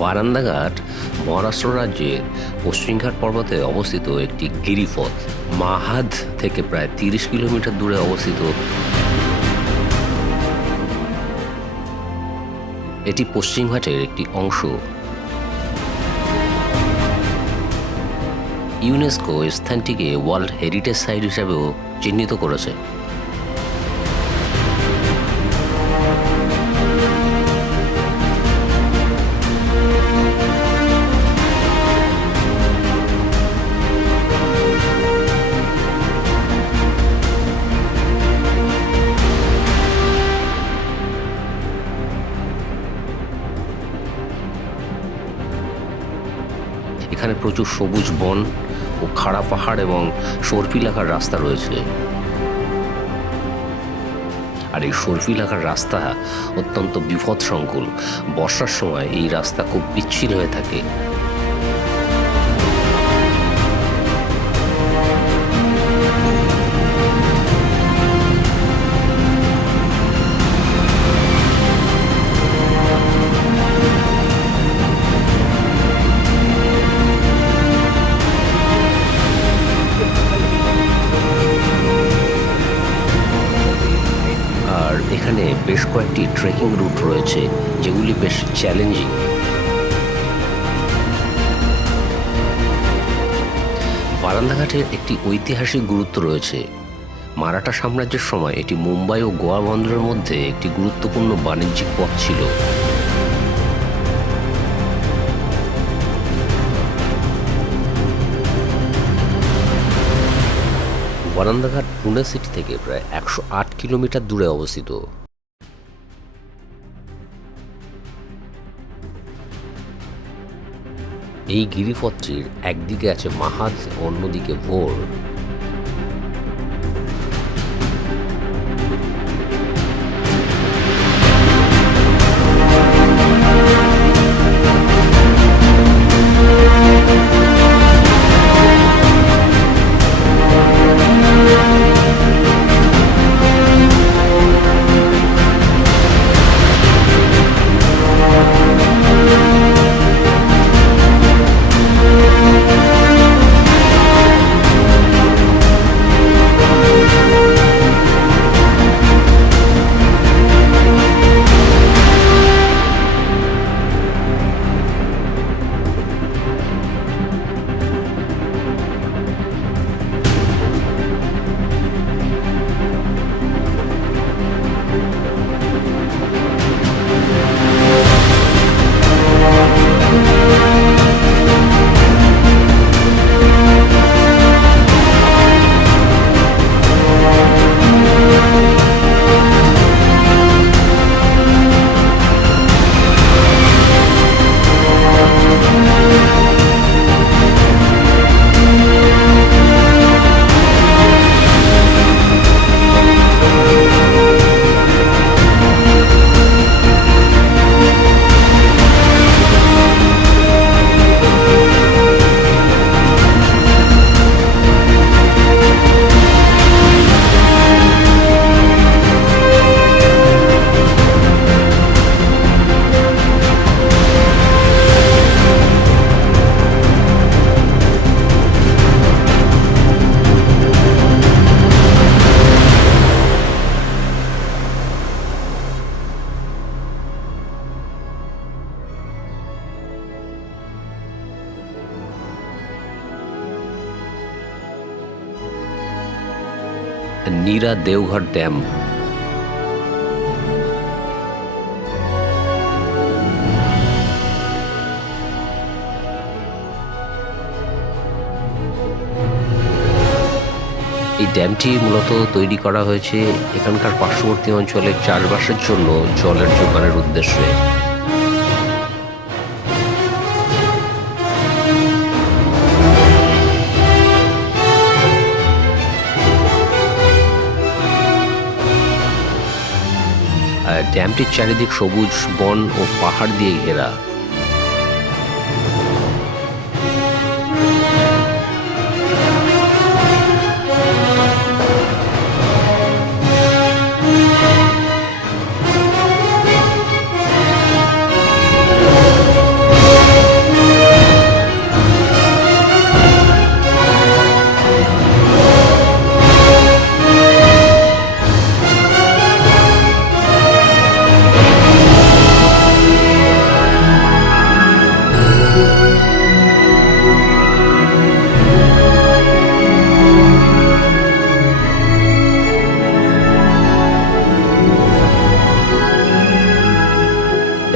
বারান্দা ঘাট মহারাষ্ট্র রাজ্যের পশ্চিমঘাট পর্বতে অবস্থিত একটি গিরিপথ। মাহাদ থেকে প্রায় 30 কিলোমিটার দূরে অবস্থিত এটি পশ্চিমঘাটের একটি অংশ। ইউনেস্কো স্থানটিকে ওয়ার্ল্ড হেরিটেজ সাইট হিসাবেও চিহ্নিত করেছে। এখানে প্রচুর সবুজ বন ও খাড়া পাহাড় এবং সর্পিলাকার রাস্তা রয়েছে। আর এই সর্পিলাকার রাস্তা অত্যন্ত বিপদসংকুল। বর্ষার সময় এই রাস্তা খুব পিচ্ছিল হয়ে থাকে। এখানে বেশ কয়েকটি ট্রেকিং রুট রয়েছে যেগুলি বেশ চ্যালেঞ্জিং। বারান্দা ঘাটের একটি ঐতিহাসিক গুরুত্ব রয়েছে। মারাঠা সাম্রাজ্যের সময় এটি মুম্বাই ও গোয়া বন্দরের মধ্যে একটি গুরুত্বপূর্ণ বাণিজ্যিক পথ ছিল। বারান্দা ঘাট পুনে সিটি থেকে প্রায় 108 কিলোমিটার দূরে অবস্থিত। এই গিরিপথটির একদিকে আছে মাহাদ, অন্যদিকে ভোর। nira deogarh dam. এই ড্যামটি মূলত তৈরি করা হয়েছে এখানকার পার্শ্ববর্তী অঞ্চলের চাষবাসের জন্য জলের যোগানের উদ্দেশ্যে। ড্যামটির চারিদিক সবুজ বন ও পাহাড় দিয়ে ঘেরা।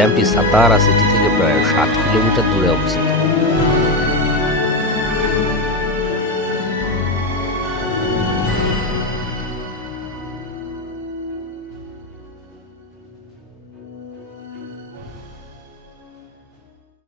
ড্যামটি সাতারা সিটি থেকে প্রায় 60 কিলোমিটার দূরে অবস্থিত।